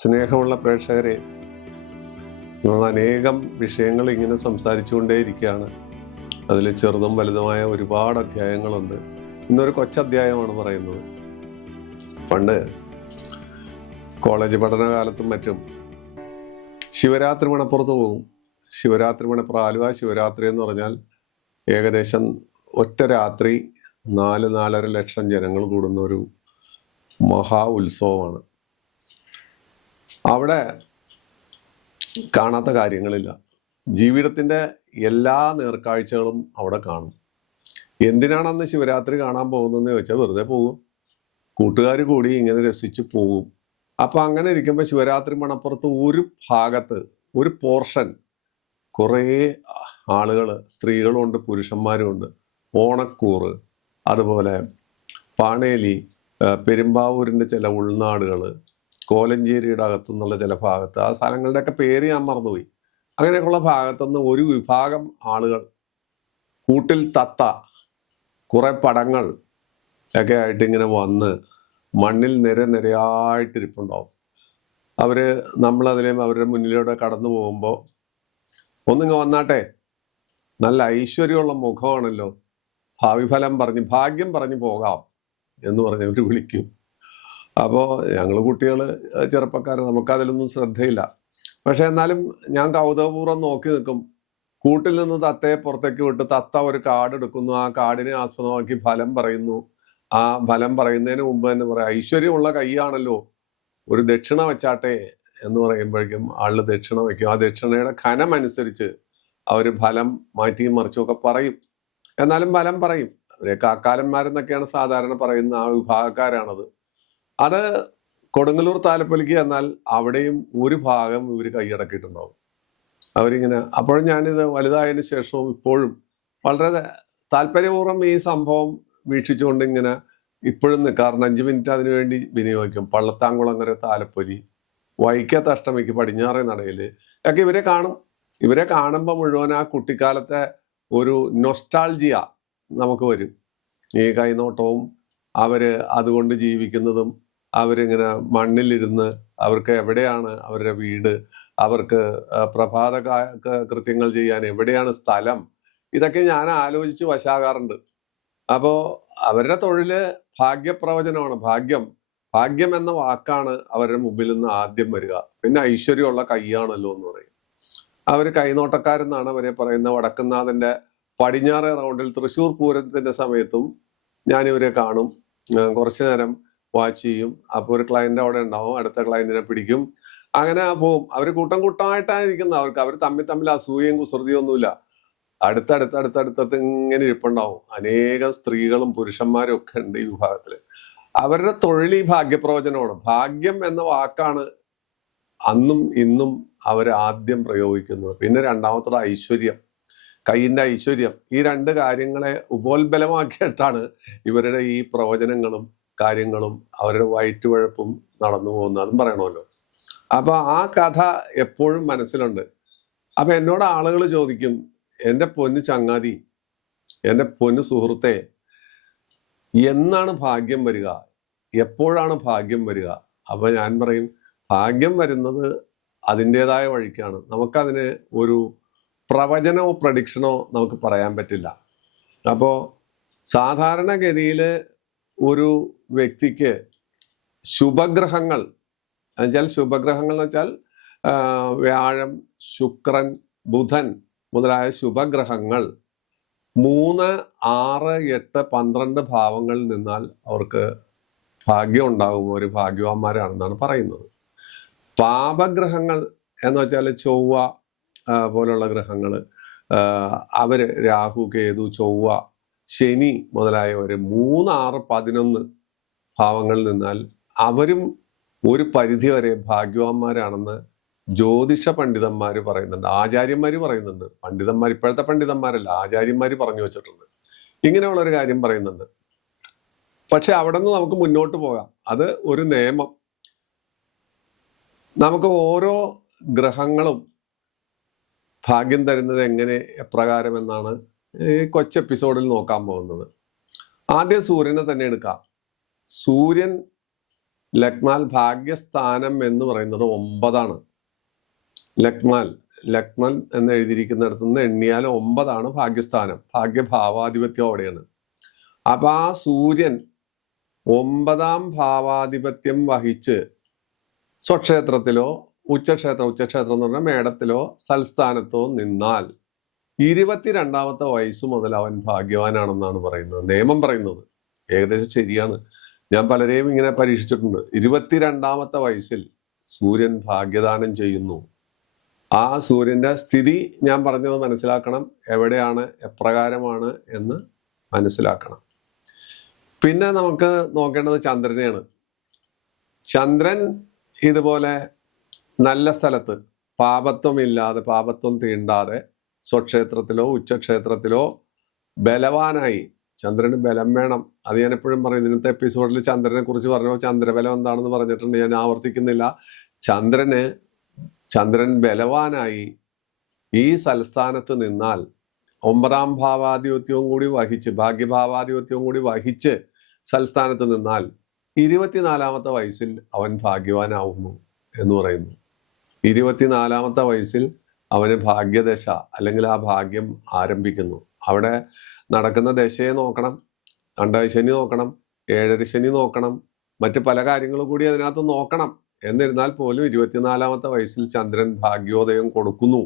സ്നേഹമുള്ള പ്രേക്ഷകരെ, നമ്മൾ അനേകം വിഷയങ്ങൾ ഇങ്ങനെ സംസാരിച്ചുകൊണ്ടേയിരിക്കുകയാണ്. അതിൽ ചെറുതും വലുതുമായ ഒരുപാട് അധ്യായങ്ങളുണ്ട്. ഇന്നൊരു കൊച്ചധ്യായമാണ് പറയുന്നത്. പണ്ട് കോളേജ് പഠനകാലത്തും മറ്റും ശിവരാത്രി മണപ്പുറത്ത് പോകും. ശിവരാത്രി മണപ്പുറം, ആലുവ ശിവരാത്രി എന്ന് പറഞ്ഞാൽ ഏകദേശം ഒറ്റ രാത്രി 4-4.5 ലക്ഷം ജനങ്ങൾ കൂടുന്ന ഒരു മഹാ ഉത്സവമാണ്. അവിടെ കാണാത്ത കാര്യങ്ങളില്ല. ജീവിതത്തിൻ്റെ എല്ലാ നേർക്കാഴ്ചകളും അവിടെ കാണും. എന്തിനാണെന്ന് ശിവരാത്രി കാണാൻ പോകുന്നതെന്ന് ചോദിച്ചാൽ വെറുതെ പോകും. കൂട്ടുകാർ കൂടി ഇങ്ങനെ രസിച്ച് പോകും. അപ്പം അങ്ങനെ ഇരിക്കുമ്പോൾ ശിവരാത്രി മണപ്പുറത്ത് ഒരു ഭാഗത്ത് ഒരു പോർഷൻ കുറേ ആളുകൾ, സ്ത്രീകളുമുണ്ട് പുരുഷന്മാരുമുണ്ട്, ഓണക്കൂറ്, അതുപോലെ പാണേലി, പെരുമ്പാവൂരിൻ്റെ ചില ഉൾനാടുകൾ, കോലഞ്ചേരിയുടെ അകത്തുനിന്നുള്ള ചില ഭാഗത്ത്, ആ സ്ഥലങ്ങളുടെയൊക്കെ പേര് ഞാൻ മറന്നുപോയി. അങ്ങനെയൊക്കെയുള്ള ഭാഗത്തുനിന്ന് ഒരു വിഭാഗം ആളുകൾ കൂട്ടിൽ തത്ത, കുറേ പടങ്ങൾ ഒക്കെ ആയിട്ട് ഇങ്ങനെ വന്ന് മണ്ണിൽ നിരയായിട്ടിരിപ്പുണ്ടാവും. നമ്മളതിലെ അവരുടെ മുന്നിലൂടെ കടന്നു പോകുമ്പോൾ ഒന്നിങ്ങ് വന്നാട്ടെ, നല്ല ഐശ്വര്യമുള്ള മുഖമാണല്ലോ, ഭാവിഫലം പറഞ്ഞ് ഭാഗ്യം പറഞ്ഞ് പോകാം എന്ന് പറഞ്ഞ് അവർ വിളിക്കും. അപ്പോൾ ഞങ്ങൾ കുട്ടികൾ, ചെറുപ്പക്കാർ, നമുക്കതിലൊന്നും ശ്രദ്ധയില്ല. പക്ഷെ എന്നാലും ഞാൻ കൗതുകപൂർവ്വം നോക്കി നിൽക്കും. കൂട്ടിൽ നിന്ന് തത്തയെ പുറത്തേക്ക് വിട്ട് തത്ത ഒരു കാർഡ് എടുക്കുന്നു. ആ കാർഡിനെ ആസ്പദമാക്കി ഫലം പറയുന്നു. ആ ഫലം പറയുന്നതിന് മുമ്പ് തന്നെ പറയാം, ഐശ്വര്യമുള്ള കൈയാണല്ലോ, ഒരു ദക്ഷിണ വെച്ചാട്ടെ എന്ന് പറയുമ്പോഴേക്കും ആള് ദക്ഷിണ വയ്ക്കും. ആ ദക്ഷിണയുടെ ഖനം അനുസരിച്ച് അവർ ഫലം മാറ്റിയും മറിച്ചുമൊക്കെ പറയും. എന്നാലും ഫലം പറയും. അവരെ കാക്കാലന്മാരെന്നൊക്കെയാണ് സാധാരണ പറയുന്ന ആ വിഭാഗക്കാരാണത്. അത് കൊടുങ്ങല്ലൂർ താലപ്പൊലിക്ക് എന്നാൽ അവിടെയും ഒരു ഭാഗം ഇവർ കൈയടക്കിയിട്ടുണ്ടാവും. അവരിങ്ങനെ, അപ്പോഴും ഞാനിത് വലുതായതിനു ശേഷവും ഇപ്പോഴും വളരെ താല്പര്യപൂർവ്വം ഈ സംഭവം വീക്ഷിച്ചുകൊണ്ട് ഇങ്ങനെ ഇപ്പോഴും നിൽക്കാറുണ്ട്. 5 മിനിറ്റ് അതിനു വേണ്ടി വിനിയോഗിക്കും. പള്ളത്താങ്കുളങ്ങര താലപ്പൊലി, വൈക്കത്ത് അഷ്ടമിക്ക് പടിഞ്ഞാറേ നടയിൽ ഒക്കെ ഇവരെ കാണും. ഇവരെ കാണുമ്പോൾ മുഴുവൻ ആ കുട്ടിക്കാലത്തെ ഒരു നൊസ്റ്റാൾജിയ നമുക്ക് വരും. ഈ കൈനോട്ടവും അവർ അതുകൊണ്ട് ജീവിക്കുന്നതും, അവരിങ്ങനെ മണ്ണിലിരുന്ന് അവർക്ക് എവിടെയാണ് അവരുടെ വീട്, അവർക്ക് പ്രഭാത കൃത്യങ്ങൾ ചെയ്യാൻ എവിടെയാണ് സ്ഥലം, ഇതൊക്കെ ഞാൻ ആലോചിച്ച് വശാകാറുണ്ട്. അപ്പോൾ അവരുടെ തൊഴില് ഭാഗ്യപ്രവചനമാണ്. ഭാഗ്യം എന്ന വാക്കാണ് അവരുടെ മുമ്പിൽ നിന്ന് ആദ്യം വരിക. പിന്നെ ഐശ്വര്യമുള്ള കൈയാണല്ലോ എന്ന് പറയും. അവർ കൈനോട്ടക്കാരെന്നാണ് അവരെ പറയുന്നത്. വടക്കുന്നാഥന്റെ പടിഞ്ഞാറേ റൗണ്ടിൽ തൃശ്ശൂർ പൂരത്തിന്റെ സമയത്തും ഞാനിവരെ കാണും. കുറച്ചു നേരം വാച്ച് ചെയ്യും. അപ്പോൾ ഒരു ക്ലയന്റ് അവിടെ ഉണ്ടാവും, അടുത്ത ക്ലയന്റിനെ പിടിക്കും, അങ്ങനെ പോവും. അവർ കൂട്ടമായിട്ടാണ് ഇരിക്കുന്നത്. അവർ തമ്മിൽ അസൂയയും കുസൃതിയും ഒന്നുമില്ല. അടുത്തടുത്ത് ഇങ്ങനെ ഇരിപ്പുണ്ടാവും. അനേകം സ്ത്രീകളും പുരുഷന്മാരും ഒക്കെ ഉണ്ട് ഈ വിഭാഗത്തിൽ. അവരുടെ തൊഴിൽ ഈ ഭാഗ്യപ്രവചനമാണ്. ഭാഗ്യം എന്ന വാക്കാണ് അന്നും ഇന്നും അവർ ആദ്യം പ്രയോഗിക്കുന്നത്. പിന്നെ രണ്ടാമത്തത് ഐശ്വര്യം, കൈയിന്റെ ഐശ്വര്യം. ഈ 2 കാര്യങ്ങളെ ഉപോത്ബലമാക്കിയിട്ടാണ് ഇവരുടെ ഈ പ്രവചനങ്ങളും കാര്യങ്ങളും അവരുടെ വയറ്റുവഴപ്പും നടന്നു പോകുന്നത്. അതും പറയണമല്ലോ. അപ്പൊ ആ കഥ എപ്പോഴും മനസ്സിലുണ്ട്. അപ്പൊ എന്നോട് ആളുകൾ ചോദിക്കും, എൻ്റെ പൊന്നു ചങ്ങാതി, എൻ്റെ പൊന്നു സുഹൃത്തെ, എന്നാണ് ഭാഗ്യം വരിക, എപ്പോഴാണ് ഭാഗ്യം വരിക? അപ്പൊ ഞാൻ പറയും, ഭാഗ്യം വരുന്നത് അതിൻ്റെതായ വഴിക്കാണ്. നമുക്കതിന് ഒരു പ്രവചനമോ പ്രഡിക്ഷനോ നമുക്ക് പറയാൻ പറ്റില്ല. അപ്പോൾ സാധാരണഗതിയിൽ ഒരു വ്യക്തിക്ക് ശുഭഗ്രഹങ്ങൾ എന്ന് വെച്ചാൽ വ്യാഴം, ശുക്രൻ, ബുധൻ മുതലായ ശുഭഗ്രഹങ്ങൾ 3, 6, 8, 12 ഭാവങ്ങളിൽ നിന്നാൽ അവർക്ക് ഭാഗ്യം ഉണ്ടാകും, ഒരു ഭാഗ്യവാന്മാരാണെന്നാണ് പറയുന്നത്. പാപഗ്രഹങ്ങൾ എന്ന് വെച്ചാൽ ചൊവ്വ പോലുള്ള ഗ്രഹങ്ങൾ, അവര് രാഹു, കേതു, ചൊവ്വ, ശനി മുതലായവർ 3, 6, 11 ഭാവങ്ങളിൽ നിന്നാൽ അവരും ഒരു പരിധിവരെ ഭാഗ്യവാന്മാരാണെന്ന് ജ്യോതിഷ പണ്ഡിതന്മാർ പറയുന്നുണ്ട്, ആചാര്യന്മാർ പറയുന്നുണ്ട്. പണ്ഡിതന്മാർ, ഇപ്പോഴത്തെ പണ്ഡിതന്മാരല്ല, ആചാര്യന്മാർ പറഞ്ഞു വെച്ചിട്ടുണ്ട്. ഇങ്ങനെയുള്ള ഒരു കാര്യം പറയുന്നുണ്ട്. പക്ഷെ അവിടെ നിന്ന് നമുക്ക് മുന്നോട്ട് പോകാം. അത് ഒരു നിയമം. നമുക്ക് ഓരോ ഗ്രഹങ്ങളും ഭാഗ്യം തരുന്നത് എങ്ങനെ, എപ്രകാരം എന്നാണ് ഈ കൊച്ചെപ്പിസോഡിൽ നോക്കാൻ പോകുന്നത്. ആദ്യം സൂര്യനെ തന്നെ എടുക്കാം. സൂര്യൻ ലഗ്നാൽ ഭാഗ്യസ്ഥാനം എന്ന് പറയുന്നത് 9. ലഗ്നൽ എന്ന് എഴുതിയിരിക്കുന്നിടത്ത് നിന്ന് എണ്ണിയാൽ 9 ഭാഗ്യസ്ഥാനം. ഭാഗ്യഭാവാധിപത്യം അവിടെയാണ്. അപ്പൊ ആ സൂര്യൻ 9ാം ഭാവാധിപത്യം വഹിച്ച് സ്വക്ഷേത്രത്തിലോ ഉച്ചക്ഷേത്രം എന്ന് പറഞ്ഞാൽ മേടത്തിലോ സൽസ്ഥാനത്തോ നിന്നാൽ 22ാമത്തെ വയസ്സ് മുതൽ അവൻ ഭാഗ്യവാനാണെന്നാണ് പറയുന്നത്, നിയമം പറയുന്നത്. ഏകദേശം ശരിയാണ്. ഞാൻ പലരെയും ഇങ്ങനെ പരീക്ഷിച്ചിട്ടുണ്ട്. 22ാമത്തെ വയസ്സിൽ സൂര്യൻ ഭാഗ്യദാനം ചെയ്യുന്നു. ആ സൂര്യന്റെ സ്ഥിതി ഞാൻ പറഞ്ഞത് മനസ്സിലാക്കണം, എവിടെയാണ് എപ്രകാരമാണ് എന്ന് മനസ്സിലാക്കണം. പിന്നെ നമുക്ക് നോക്കേണ്ടത് ചന്ദ്രനെയാണ്. ചന്ദ്രൻ ഇതുപോലെ നല്ല സ്ഥലത്ത് പാപത്വമില്ലാതെ, പാപത്വം തീണ്ടാതെ സ്വക്ഷേത്രത്തിലോ ഉച്ചക്ഷേത്രത്തിലോ ബലവാനായി, ചന്ദ്രന് ബലം വേണം. അത് ഞാൻ എപ്പോഴും പറയും. ഇന്നത്തെ എപ്പിസോഡിൽ ചന്ദ്രനെ കുറിച്ച് പറഞ്ഞപ്പോൾ ചന്ദ്രബലം എന്താണെന്ന് പറഞ്ഞിട്ടുണ്ട്, ഞാൻ ആവർത്തിക്കുന്നില്ല. ചന്ദ്രൻ ബലവാനായി ഈ സൽസ്ഥാനത്ത് നിന്നാൽ 9ാം ഭാവാധിപത്യവും കൂടി വഹിച്ച്, ഭാഗ്യഭാവാധിപത്യവും കൂടി വഹിച്ച് സൽസ്ഥാനത്ത് നിന്നാൽ 24ാമത്തെ വയസ്സിൽ അവൻ ഭാഗ്യവാനാവുന്നു എന്ന് പറയുന്നു. 24ാമത്തെ വയസ്സിൽ അവന് ഭാഗ്യദശ അല്ലെങ്കിൽ ആ ഭാഗ്യം ആരംഭിക്കുന്നു. അവിടെ നടക്കുന്ന ദശയെ നോക്കണം, അണ്ഡശനി നോക്കണം, 7ര ശനി നോക്കണം, മറ്റ് പല കാര്യങ്ങളും കൂടി അതിനകത്ത് നോക്കണം. എന്നിരുന്നാൽ പോലും 24ാമത്തെ വയസ്സിൽ ചന്ദ്രൻ ഭാഗ്യോദയം കൊടുക്കുന്നു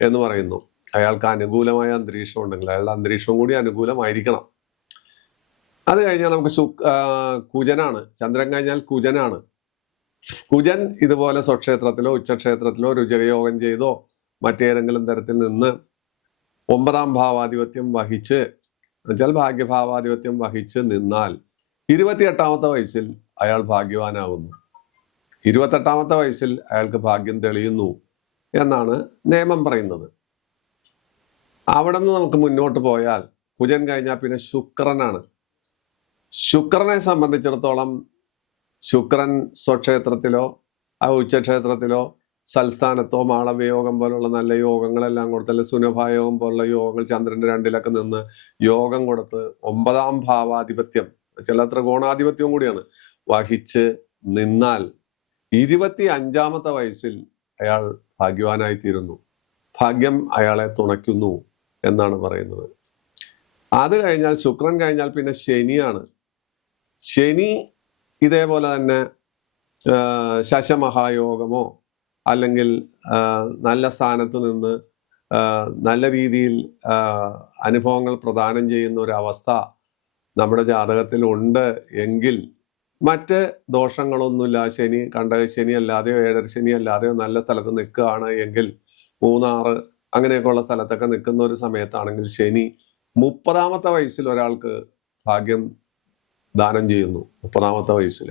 എന്ന് പറയുന്നു. അയാൾക്ക് അനുകൂലമായ അന്തരീക്ഷം ഉണ്ടെങ്കിൽ അയാളുടെ അന്തരീക്ഷവും കൂടി അനുകൂലമായിരിക്കണം. അത് കഴിഞ്ഞാൽ നമുക്ക് കുജനാണ്. ചന്ദ്രൻ കഴിഞ്ഞാൽ കുജനാണ്. കുജൻ ഇതുപോലെ സ്വക്ഷേത്രത്തിലോ ഉച്ചക്ഷേത്രത്തിലോ രുചകയോഗം ചെയ്തോ മറ്റേതെങ്കിലും തരത്തിൽ നിന്ന് 9ാം ഭാവാധിപത്യം വഹിച്ച്, എന്നുവെച്ചാൽ ഭാഗ്യഭാവാധിപത്യം വഹിച്ച് നിന്നാൽ 28ാമത്തെ വയസ്സിൽ അയാൾ ഭാഗ്യവാനാകുന്നു. 28ാമത്തെ വയസ്സിൽ അയാൾക്ക് ഭാഗ്യം തെളിയുന്നു എന്നാണ് നിയമം പറയുന്നത്. അവിടെ നിന്ന് നമുക്ക് മുന്നോട്ട് പോയാൽ കുജൻ കഴിഞ്ഞാൽ പിന്നെ ശുക്രനാണ്. ശുക്രനെ സംബന്ധിച്ചിടത്തോളം ശുക്രൻ സ്വക്ഷേത്രത്തിലോ ആ ഉച്ചക്ഷേത്രത്തിലോ സൽസ്ഥാനത്തോ മാളവയോഗം പോലുള്ള നല്ല യോഗങ്ങളെല്ലാം കൊടുത്തല്ല, സുനഭായോഗം പോലുള്ള യോഗങ്ങൾ ചന്ദ്രന്റെ 2ലൊക്കെ നിന്ന് യോഗം കൊടുത്ത് 9ാം ഭാവാധിപത്യം, ചില ത്രികോണാധിപത്യവും കൂടിയാണ്, വഹിച്ച് നിന്നാൽ 25ാമത്തെ വയസ്സിൽ അയാൾ ഭാഗ്യവാനായി തീരുന്നു. ഭാഗ്യം അയാളെ തുണയ്ക്കുന്നു എന്നാണ് പറയുന്നത്. അത് കഴിഞ്ഞാൽ ശുക്രൻ കഴിഞ്ഞാൽ പിന്നെ ശനിയാണ്. ശനി ഇതേപോലെ തന്നെ ശശമഹായോഗമോ അല്ലെങ്കിൽ നല്ല സ്ഥാനത്ത് നിന്ന് നല്ല രീതിയിൽ അനുഭവങ്ങൾ പ്രദാനം ചെയ്യുന്ന ഒരു അവസ്ഥ നമ്മുടെ ജാതകത്തിൽ ഉണ്ട് എങ്കിൽ മറ്റ് ദോഷങ്ങളൊന്നുമില്ല, ശനി കണ്ടകശനി അല്ലാതെയോ 7ര ശനി അല്ലാതെയോ നല്ല സ്ഥലത്ത് നിൽക്കുകയാണ് എങ്കിൽ, മൂന്നാറ് അങ്ങനെയൊക്കെയുള്ള സ്ഥലത്തൊക്കെ നിൽക്കുന്ന ഒരു സമയത്താണെങ്കിൽ ശനി 30ാമത്തെ വയസ്സിൽ ഒരാൾക്ക് ഭാഗ്യം ദാനം ചെയ്യുന്നു. 30ാമത്തെ വയസ്സിൽ.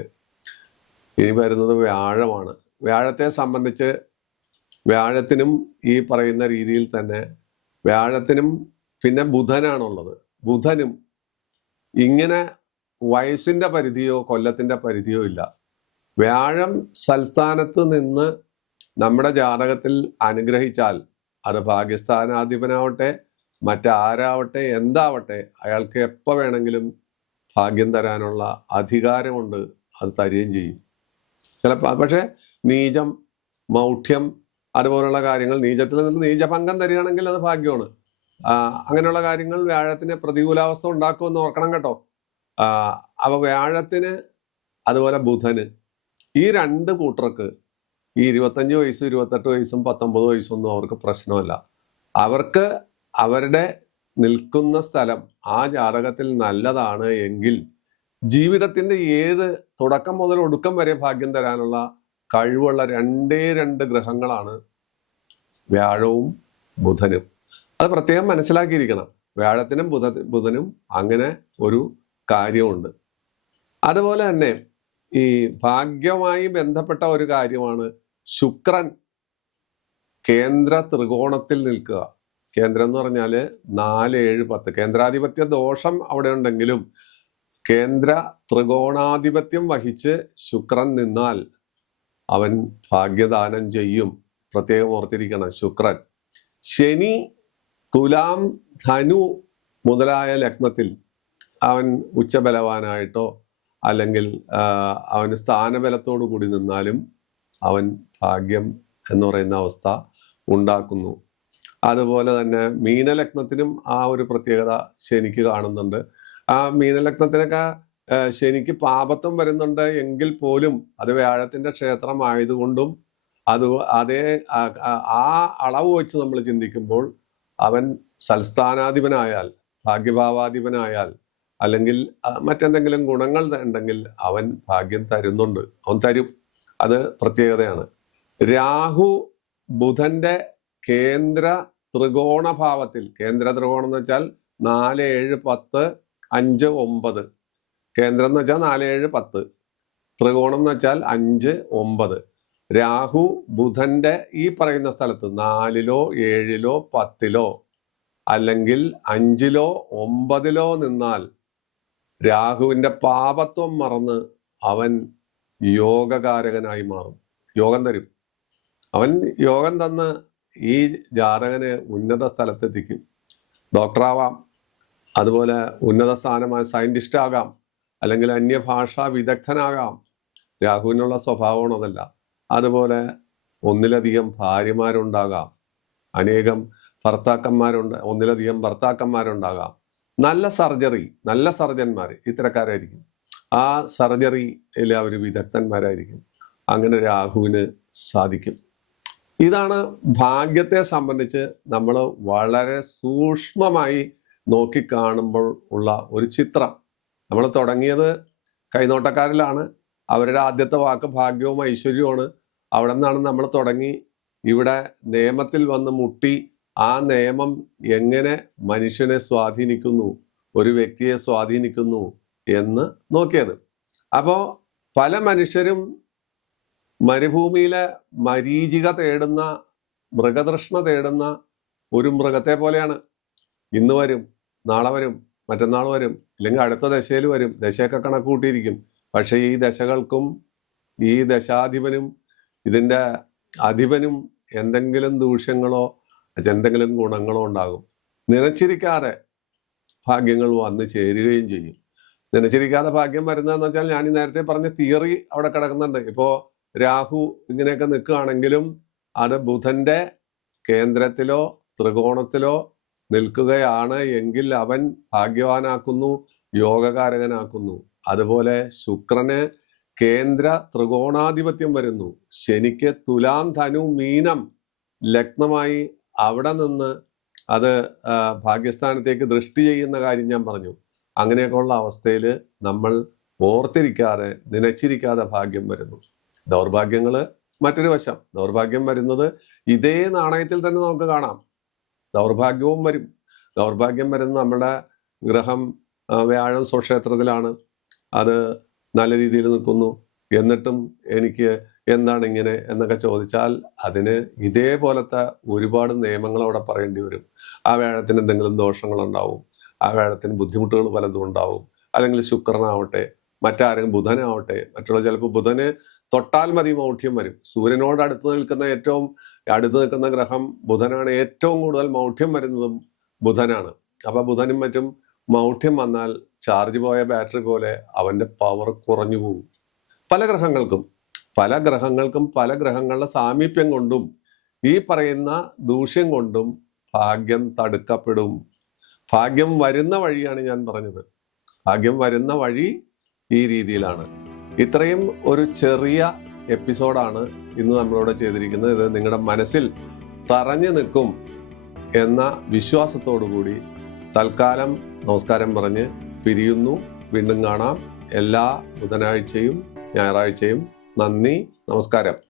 ഇനി വരുന്നത് വ്യാഴമാണ്. വ്യാഴത്തെ സംബന്ധിച്ച് വ്യാഴത്തിനും ഈ പറയുന്ന രീതിയിൽ തന്നെ വ്യാഴത്തിനും പിന്നെ ബുധനാണുള്ളത്. ബുധനും ഇങ്ങനെ വയസ്സിന്റെ പരിധിയോ കൊല്ലത്തിന്റെ പരിധിയോ ഇല്ല. വ്യാഴം സൽസ്ഥാനത്ത് നിന്ന് നമ്മുടെ ജാതകത്തിൽ അനുഗ്രഹിച്ചാൽ അത് ഭാഗ്യസ്ഥാനാധിപനാവട്ടെ മറ്റാരാവട്ടെ എന്താവട്ടെ അയാൾക്ക് എപ്പോൾ വേണമെങ്കിലും ഭാഗ്യം തരാനുള്ള അധികാരമുണ്ട്, അത് തരികയും ചെയ്യും. ചിലപ്പോൾ പക്ഷെ നീചം, മൗഢ്യം അതുപോലുള്ള കാര്യങ്ങൾ, നീചത്തിൽ നിന്ന് നീചഭംഗം തരികയാണെങ്കിൽ അത് ഭാഗ്യമാണ്. അങ്ങനെയുള്ള കാര്യങ്ങൾ വ്യാഴത്തിന് പ്രതികൂലാവസ്ഥ ഉണ്ടാക്കുമെന്ന് ഓർക്കണം കേട്ടോ. അപ്പൊ വ്യാഴത്തിന് അതുപോലെ ബുധന് ഈ 2 കൂട്ടർക്ക് ഈ 25 വയസ്സും 28 വയസ്സും 19 വയസ്സൊന്നും അവർക്ക് പ്രശ്നമല്ല. അവർക്ക് അവരുടെ നിൽക്കുന്ന സ്ഥലം ആ ജാതകത്തിൽ നല്ലതാണ് എങ്കിൽ ജീവിതത്തിന്റെ ഏത് തുടക്കം മുതൽ ഒടുക്കം വരെ ഭാഗ്യം തരാനുള്ള കഴിവുള്ള 2 ഗ്രഹങ്ങളാണ് വ്യാഴവും ബുധനും. അത് പ്രത്യേകം മനസ്സിലാക്കിയിരിക്കണം. വ്യാഴത്തിനും ബുധനും അങ്ങനെ ഒരു കാര്യമുണ്ട്. അതുപോലെ തന്നെ ഈ ഭാഗ്യവുമായി ബന്ധപ്പെട്ട ഒരു കാര്യമാണ് ശുക്രൻ കേന്ദ്ര ത്രികോണത്തിൽ നിൽക്കുക. കേന്ദ്രം എന്ന് പറഞ്ഞാൽ 4, 7, 10 കേന്ദ്രാധിപത്യ ദോഷം അവിടെ ഉണ്ടെങ്കിലും കേന്ദ്ര ത്രികോണാധിപത്യം വഹിച്ച് ശുക്രൻ നിന്നാൽ അവൻ ഭാഗ്യദാനം ചെയ്യും. പ്രത്യേകം ഓർത്തിരിക്കണം. ശുക്രൻ. ശനി തുലാം, ധനു മുതലായ ലഗ്നത്തിൽ അവൻ ഉച്ചബലവാനായിട്ടോ അല്ലെങ്കിൽ അവന് സ്ഥാനബലത്തോടു കൂടി നിന്നാലും അവൻ ഭാഗ്യം എന്ന് പറയുന്ന അവസ്ഥ ഉണ്ടാക്കുന്നു. അതുപോലെ തന്നെ മീനലഗ്നത്തിനും ആ ഒരു പ്രത്യേകത ശനിക്ക് കാണുന്നുണ്ട്. ആ മീനലഗ്നത്തിനൊക്കെ ശനിക്ക് പാപത്വം വരുന്നുണ്ട് എങ്കിൽ പോലും അത് വ്യാഴത്തിന്റെ ക്ഷേത്രമായതുകൊണ്ടും അതേ ആ അളവ് വെച്ച് നമ്മൾ ചിന്തിക്കുമ്പോൾ അവൻ സൽസ്ഥാനാധിപനായാൽ, ഭാഗ്യഭാവാധിപനായാൽ, അല്ലെങ്കിൽ മറ്റെന്തെങ്കിലും ഗുണങ്ങൾ ഉണ്ടെങ്കിൽ അവൻ ഭാഗ്യം തരുന്നുണ്ട്, അവൻ തരും. അത് പ്രത്യേകതയാണ്. രാഹു ബുധന്റെ കേന്ദ്ര ത്രികോണ ഭാവത്തിൽ, കേന്ദ്ര ത്രികോണം എന്ന് വെച്ചാൽ 4, 7, 10, 5, 9. കേന്ദ്രം എന്ന് വെച്ചാൽ 4, 7, 10. ത്രികോണം എന്ന് വെച്ചാൽ 5, 9. രാഹു ബുധന്റെ ഈ പറയുന്ന സ്ഥലത്ത് 4-ലോ 7-ലോ 10-ലോ അല്ലെങ്കിൽ 5-ലോ 9-ലോ നിന്നാൽ രാഹുവിന്റെ പാപത്വം മറന്ന് അവൻ യോഗകാരകനായി മാറും. യോഗം തരും. അവൻ യോഗം തന്ന് ഈ ജാതകനെ ഉന്നത സ്ഥലത്തെത്തിക്കും. ഡോക്ടറാവാം, അതുപോലെ ഉന്നത സ്ഥാനമായ സയന്റിസ്റ്റ് ആകാം, അല്ലെങ്കിൽ അന്യഭാഷാ വിദഗ്ധനാകാം. രാഹുവിനുള്ള സ്വഭാവമാണ് അതല്ല. അതുപോലെ ഒന്നിലധികം ഭാര്യമാരുണ്ടാകാം, അനേകം ഒന്നിലധികം ഭർത്താക്കന്മാരുണ്ടാകാം. നല്ല സർജറി, നല്ല സർജന്മാർ ഇത്തരക്കാരായിരിക്കും. ആ സർജറിയിൽ അവർ വിദഗ്ധന്മാരായിരിക്കും. അങ്ങനെ രാഹുവിന് സാധിക്കും. ഇതാണ് ഭാഗ്യത്തെ സംബന്ധിച്ച് നമ്മൾ വളരെ സൂക്ഷ്മമായി നോക്കിക്കാണുമ്പോൾ ഉള്ള ഒരു ചിത്രം. നമ്മൾ തുടങ്ങിയത് കൈനോട്ടക്കാരിലാണ്. അവരുടെ ആദ്യത്തെ വാക്ക് ഭാഗ്യവും ഐശ്വര്യവുമാണ്. അവിടെ നിന്നാണ് നമ്മൾ തുടങ്ങി ഇവിടെ നിയമത്തിൽ വന്ന് മുട്ടി ആ നിയമം എങ്ങനെ മനുഷ്യനെ സ്വാധീനിക്കുന്നു, ഒരു വ്യക്തിയെ സ്വാധീനിക്കുന്നു എന്ന് നോക്കിയത്. അപ്പോൾ പല മനുഷ്യരും മരുഭൂമിയിലെ മരീചിക തേടുന്ന, മൃഗതൃഷ്ണ തേടുന്ന ഒരു മൃഗത്തെ പോലെയാണ്. ഇന്ന് വരും, നാളെ വരും, മറ്റന്നാൾ വരും, അല്ലെങ്കിൽ അടുത്ത ദശയിൽ വരും. ദശയൊക്കെ കണക്ക് കൂട്ടിയിരിക്കും. പക്ഷേ ഈ ദശകൾക്കും ഈ ദശാധിപനും ഇതിൻ്റെ അധിപനും എന്തെങ്കിലും ദൂഷ്യങ്ങളോ എന്തെങ്കിലും ഗുണങ്ങളോ ഉണ്ടാകും. നനച്ചിരിക്കാതെ ഭാഗ്യങ്ങൾ വന്ന് ചേരുകയും ചെയ്യും. നനച്ചിരിക്കാതെ ഭാഗ്യം വരുന്നതെന്ന് വെച്ചാൽ ഞാൻ ഈ നേരത്തെ പറഞ്ഞ തിയറി അവിടെ കിടക്കുന്നുണ്ട്. ഇപ്പോൾ രാഹു ഇങ്ങനെയൊക്കെ നിൽക്കുകയാണെങ്കിലും അത് ബുധന്റെ കേന്ദ്രത്തിലോ ത്രികോണത്തിലോ നിൽക്കുകയാണ് എങ്കിൽ അവൻ ഭാഗ്യവാനാക്കുന്നു, യോഗകാരകനാക്കുന്നു. അതുപോലെ ശുക്രന് കേന്ദ്ര ത്രികോണാധിപത്യം വരുന്നു. ശനിക്ക് തുലാം, ധനു, മീനം ലഗ്നമായി അവിടെ നിന്ന് അത് ഭാഗ്യസ്ഥാനത്തേക്ക് ദൃഷ്ടി ചെയ്യുന്ന കാര്യം ഞാൻ പറഞ്ഞു. അങ്ങനെയൊക്കെയുള്ള അവസ്ഥയിൽ നമ്മൾ ഓർത്തിരിക്കാതെ, നനച്ചിരിക്കാതെ ഭാഗ്യം വരുന്നു. ദൗർഭാഗ്യങ്ങൾ മറ്റൊരു വശം. ദൗർഭാഗ്യം വരുന്നത് ഇതേ നാണയത്തിൽ തന്നെ നമുക്ക് കാണാം. ദൗർഭാഗ്യവും വരും. ദൗർഭാഗ്യം വരുന്നത് നമ്മുടെ ഗ്രഹം വ്യാഴം സ്വക്ഷേത്രത്തിലാണ്. അത് നല്ല രീതിയിൽ നിൽക്കുന്നു. എന്നിട്ടും എനിക്ക് എന്താണ് ഇങ്ങനെ എന്നൊക്കെ ചോദിച്ചാൽ അതിന് ഇതേപോലത്തെ ഒരുപാട് നിയമങ്ങൾ അവിടെ പറയേണ്ടി വരും. ആ വ്യാഴത്തിന് എന്തെങ്കിലും ദോഷങ്ങളുണ്ടാവും, ആ വ്യാഴത്തിന് ബുദ്ധിമുട്ടുകൾ പലതും ഉണ്ടാവും. അല്ലെങ്കിൽ ശുക്രനാവട്ടെ, മറ്റാരെങ്കിലും ബുധനാവട്ടെ, മറ്റുള്ള ചിലപ്പോൾ ബുധന് തൊട്ടാൽ മതി മൗഢ്യം വരും. സൂര്യനോട് ഏറ്റവും അടുത്ത് നിൽക്കുന്ന ഗ്രഹം ബുധനാണ്. ഏറ്റവും കൂടുതൽ മൗഢ്യം വരുന്നതും ബുധനാണ്. അപ്പൊ ബുധനും മറ്റും മൗഢ്യം വന്നാൽ ചാർജ് പോയ ബാറ്ററി പോലെ അവന്റെ പവർ കുറഞ്ഞു പോകും. പല ഗ്രഹങ്ങൾക്കും പല ഗ്രഹങ്ങളുടെ സാമീപ്യം കൊണ്ടും ഈ പറയുന്ന ദൂഷ്യം കൊണ്ടും ഭാഗ്യം തടുക്കപ്പെടും. ഭാഗ്യം വരുന്ന വഴിയാണ് ഞാൻ പറഞ്ഞത്. ഭാഗ്യം വരുന്ന വഴി ഈ രീതിയിലാണ്. ഇത്രയും ഒരു ചെറിയ എപ്പിസോഡാണ് ഇന്ന് നമ്മളിവിടെ ചെയ്തിരിക്കുന്നത്. ഇത് നിങ്ങളുടെ മനസ്സിൽ തറഞ്ഞു നിൽക്കും എന്ന വിശ്വാസത്തോടു കൂടി തൽക്കാലം നമസ്കാരം പറഞ്ഞ് പിരിയുന്നു. വീണ്ടും കാണാം എല്ലാ ബുധനാഴ്ചയും ഞായറാഴ്ചയും. നന്ദി, നമസ്കാരം.